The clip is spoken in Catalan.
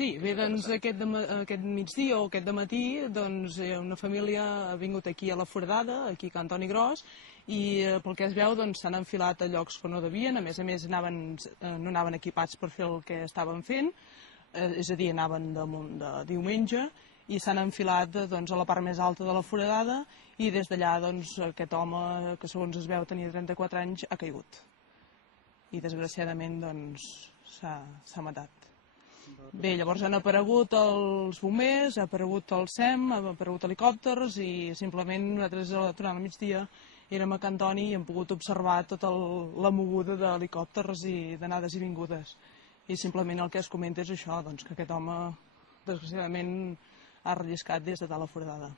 Sí, bé, doncs aquest migdia o aquest dematí una família ha vingut aquí a la Foradada, aquí a Can Toni Gros, i pel que es veu s'han enfilat a llocs que no devien, a més no anaven equipats per fer el que estaven fent, és a dir, anaven de diumenge, i s'han enfilat a la part més alta de la Foradada, i des d'allà aquest home, que segons es veu tenia 34 anys, ha caigut. I desgraciadament s'ha matat. Bé, llavors han aparegut els bombers, ha aparegut el SEM, han aparegut helicòpters i simplement nosaltres durant el migdia érem a Can Toni i hem pogut observar tota la moguda d'helicòpters i d'anades i vingudes. I simplement el que es comenta és això, que aquest home desgraciadament ha relliscat des de dalt la Foradada.